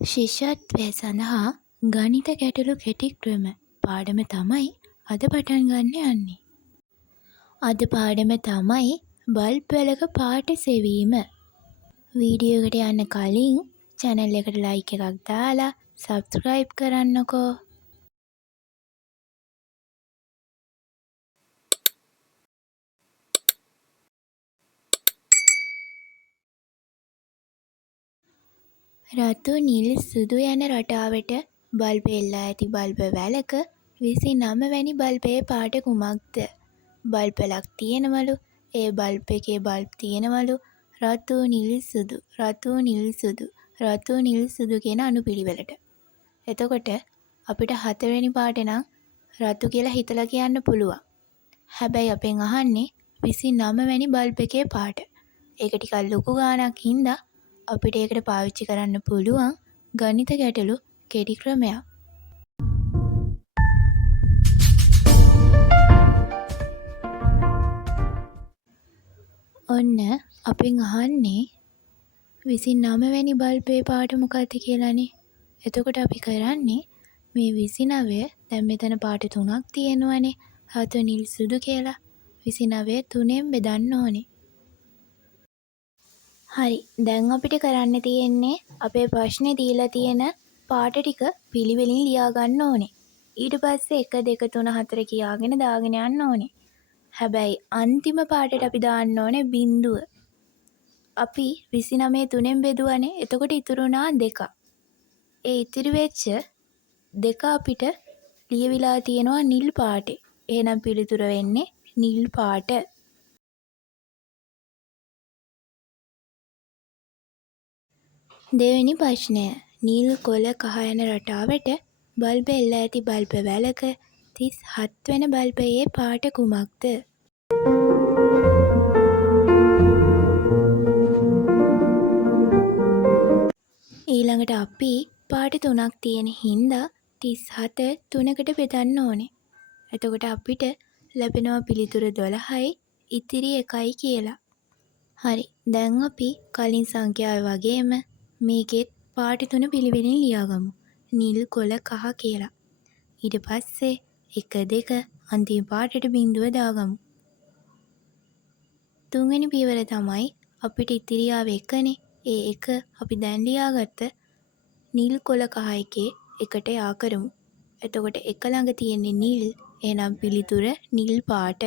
ශිෂ්‍යත්වය සඳහා ගණිත ගැටලු කෙටි ක්‍රම පාඩම තමයි අද පටන් ගන්න යන්නේ. අද පාඩම තමයි බල්බ් වලක පාට සෙවීම. වීඩියෝ එකට යන්න කලින් channel එකට like එකක් දාලා subscribe කරන්නකෝ. රතු නිල් සුදු යන රටාවට බල්බ එල්ලා ඇති බල්බ වැලක 29 වැනි බල්බයේ පාට කුමක්ද? බල්බලක් තියෙනවලු. ඒ බල්බ් එකේ බල්බ් තියෙනවලු රතු නිල් සුදු රතු නිල් සුදු රතු නිල් සුදු කියන අනුපිළිවෙලට. එතකොට අපිට 4 වෙනි පාට නම් රතු කියලා හිතලා කියන්න පුළුවන්. හැබැයි අපෙන් අහන්නේ 29 වැනි බල්බ් එකේ පාට. ඒක ටිකක් ලොකු ගාණක් හින්දා අපිට ඒකට පාවිච්චි කරන්න පුළුවන් ගණිත ගැටලු කෙටි ක්‍රමයක්. ඔන්න අපෙන් අහන්නේ 29 වැනි බල්බේ පාට මොකක්ද කියලානේ. එතකොට අපි කරන්නේ මේ 29 දැන් මෙතන පාට 3ක් තියෙනවනේ. රතු නිල් සුදු කියලා. 29 3ෙන් බෙදන්න ඕනේ. හරි. දැන් අපිට කරන්න තියෙන්නේ අපේ ප්‍රශ්නේ දීලා තියෙන පාට ටික පිළිවෙලින් ලියා ගන්න ඕනේ. ඊට පස්සේ 1 2 3 4 කියාගෙන දාගෙන යන්න ඕනේ. හැබැයි අන්තිම පාටට අපි දාන්න ඕනේ බිංදුව. අපි 29 3ෙන් බෙදුවානේ. එතකොට ඉතුරු වුණා 2. ඒ ඉතිරි වෙච්ච 2 අපිට ලියවිලා තියෙනවා නිල් පාටේ. එහෙනම් පිළිතුර වෙන්නේ නිල් පාට. දෙවෙනි ප්‍රශ්නය. නිල් කොළ කහ යන රටාවට බල්බ එල්ලා ඇති බල්බ වැලක 37 වෙනි බල්බයේ පාට කුමක්ද? ඊළඟට අපි පාට 3ක් තියෙන හින්දා 37 3කට බෙදන්න ඕනේ. එතකොට අපිට ලැබෙනවා පිළිතුර 12යි ඉතිරි 1යි කියලා. හරි. දැන් අපි කලින් සංඛ්‍යාව වගේම මේකෙත් පාට 3 පිළිවෙලින් ලියාගමු. නිල් කොළ කහ කියලා. ඊට පස්සේ 1 2 අන්තිම පාටට බිංදුව දාගමු. තුන්වෙනි පියවර තමයි අපිට ඉතිරි ආවේ 1නේ. ඒ 1 අපි දැන් ලියාගත්ත නිල් කොළ කහ එකේ එකට යා කරමු. එතකොට 1 ළඟ තියෙන්නේ නිල්. එහෙනම් පිළිතුර නිල් පාට.